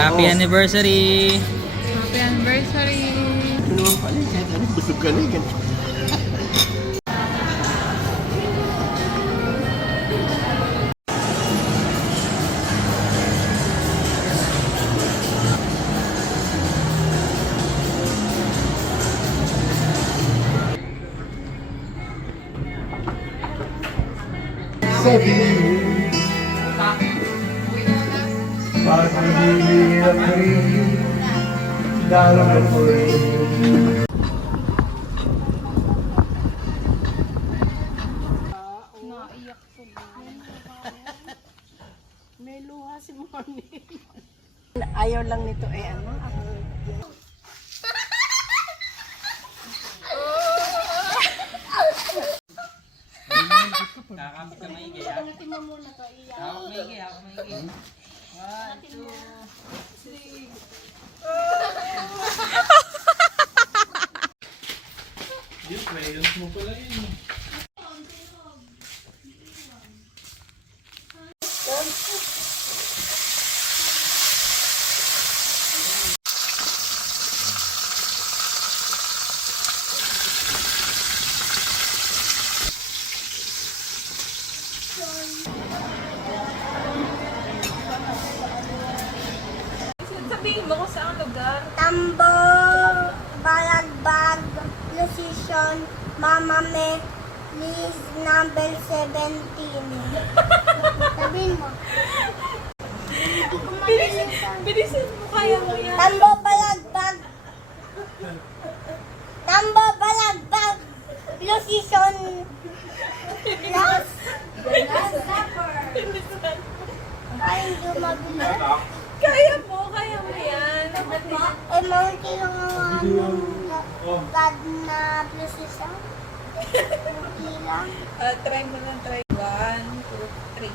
Happy anniversary! Happy anniversary! Ano naman pala, kahit ano, busog ka na eh. Sabi paghihirap rin, dalam ko rin. Naiyak ko ba? May luha si Mami. Ayaw lang nito eh ano. Kakapit ka maigi ha? Kakapit maigi, kakapit maigi. 1, 2, 3. Yung crayons mo pala yun. Sabihin mo kung saan lugar. Tambo, Balagbag, Lucian, Mama Me, Liz, number 17. Sabihin mo. Bilisan mo, kaya mo yan. Tambo, Balagbag. Tambo, Balagbag, Lucian, Last Supper. Ay, hindi mabilis. Kaya mo yan. Eh, mountain lang ang God na Lucian. Hindi lang. Try mo lang, try. 1, 2, 3.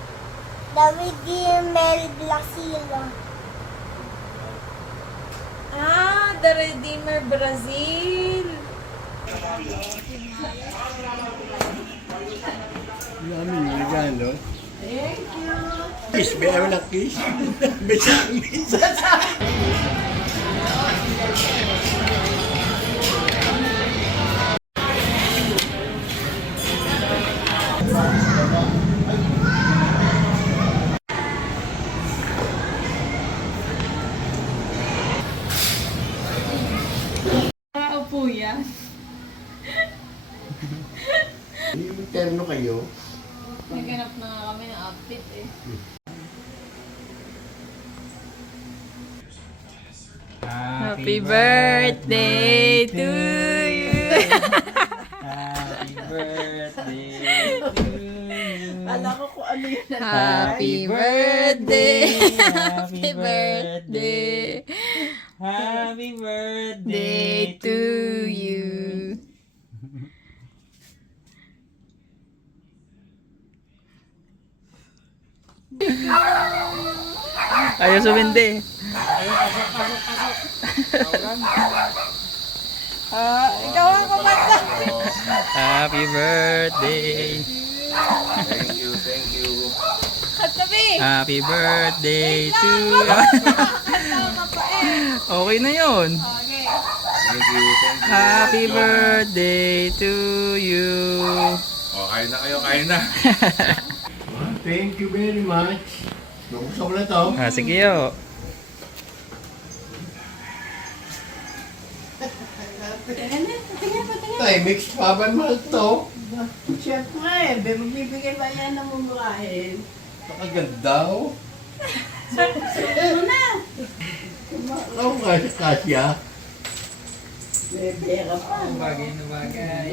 David Mel Blasilo. The Redeemer Brazil. Namin yung regalo. Thank you. Kiss, may ayaw na kiss. May samis. Upo yan. Yung terno kayo. Naghanap na nga kami ng outfit eh. Happy birthday to you! Happy birthday to you! Alam ko kung ano yun. Happy birthday! Happy birthday! Happy birthday Day to you! Ayaw sumindi. Ikaw ang kumanta! Happy birthday. Thank you, thank you. At sabi! Happy birthday to you. Okay na yun. Okay. Thank you, thank you. Happy birthday to you. O, kain na kayo, kain na. Thank you very much. Buksan ko na to. Sige yo. Tay, mix pa ba mahal to? Chef nga eh. Magbibigay ba yan ng mumurahin? Nakaganda oh. Ano na? Oo nga, kasya. Bebe ka pa. Bagay na bagay.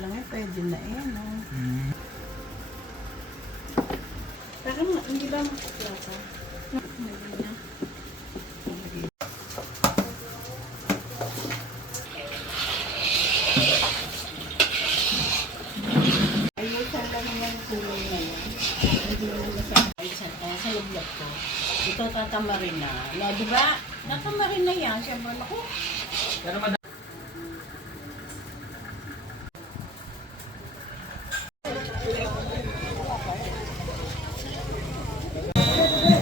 lang eh, pwede na eh, no? Saka hindi ba makaklasa? Hindi na. Ayusan lang yung kulay na yan. Hindi na masakit. Ay, sa loob ko. Ito tatamarin na. No, di ba? Natamarin na yan. Siyempre, ako.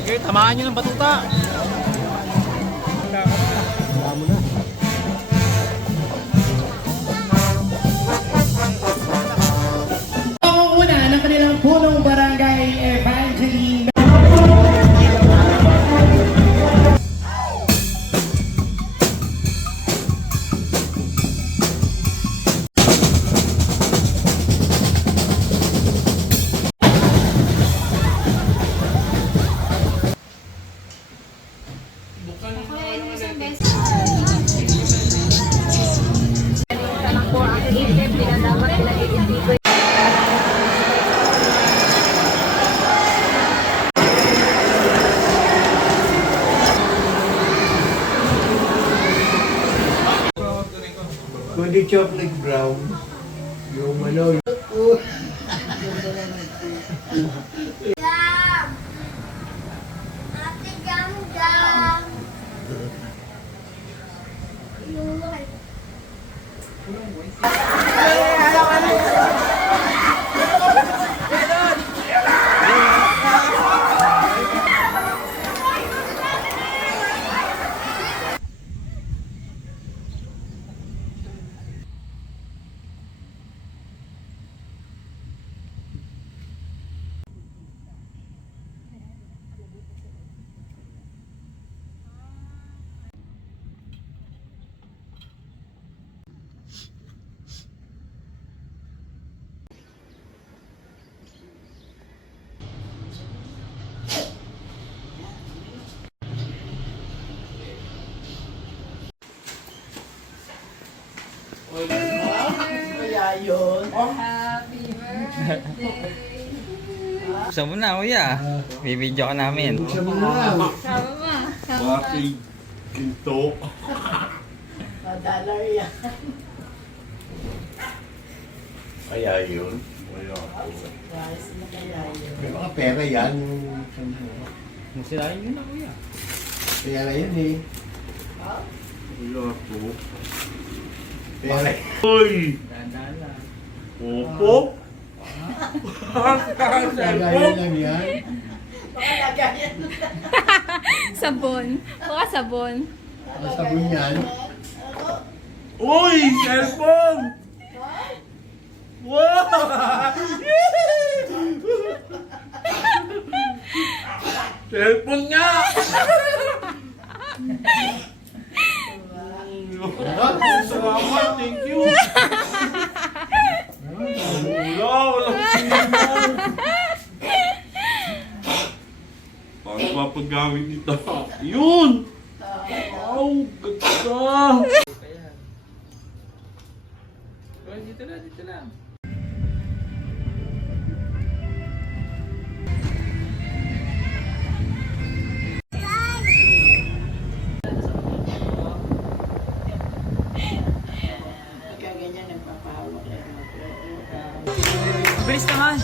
Okay, tamaan nyo ng batuta. Ang una ng kanilang punong barangay Evangeline. Kundi chocolate brown. Yung ano. Jam! Ate Jam Jam! Yung Kaya yun. Gusto mo na, kuya. Bibidyo ka namin. Sa mga Bakit ginto? Madalar yan. Kaya yun. Wala ako. Guys, na kaya yun. May mga pera yan. Musilayin nyo na, kuya. Kaya na yun eh. Wala ako. Pera. Uy! Dahan-dahan lang. Opo? Kaya lang yan. Baka lagayan. Sabon. Baka sabon. Ang sabon yan. Uy! Cellphone! Wow! Cellphone nga! Salamat, thank you! Wala tingnan! Paano papagamit nito? Yun! Wow! Ganda! Dito na, dito na. Pagka ganyan, nagpapahawak lang. Bilis naman.